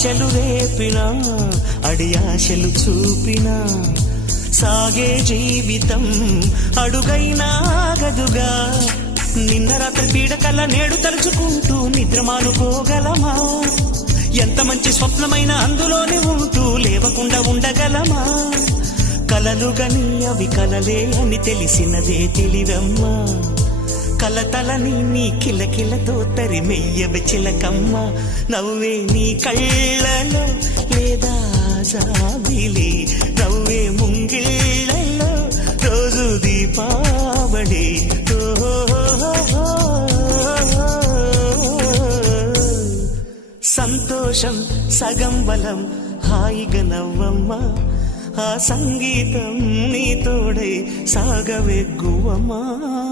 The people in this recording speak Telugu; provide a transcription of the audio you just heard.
ఆశలు రేపినా అడియాశలు చూపినా సాగే జీవితం అడుగైనా ఆగదుగా. నిన్న రాత్రి పీడకల నేడు తలుచుకుంటూ నిద్రమానుకోగలమా? ఎంత మంచి స్వప్నమైన అందులోనే ఉంటూ లేవకుండా ఉండగలమా? కలలుగని అవి కలలే అని తెలిసినదే తెలివమ్మా. కలతలని నీ కిలకిలతో తరిమెయ్యవి చిలకమ్మ. నవ్వే నీ కళ్ళలో లేదా జాబిలి, నవ్వే ముంగిళ్ళలో రోజు దీపావళి. సంతోషం సగం బలం, హాయిగా నవ్వమ్మా. ఆ సంగీతం నీ తోడై సాగవెగ్గువమ్మా.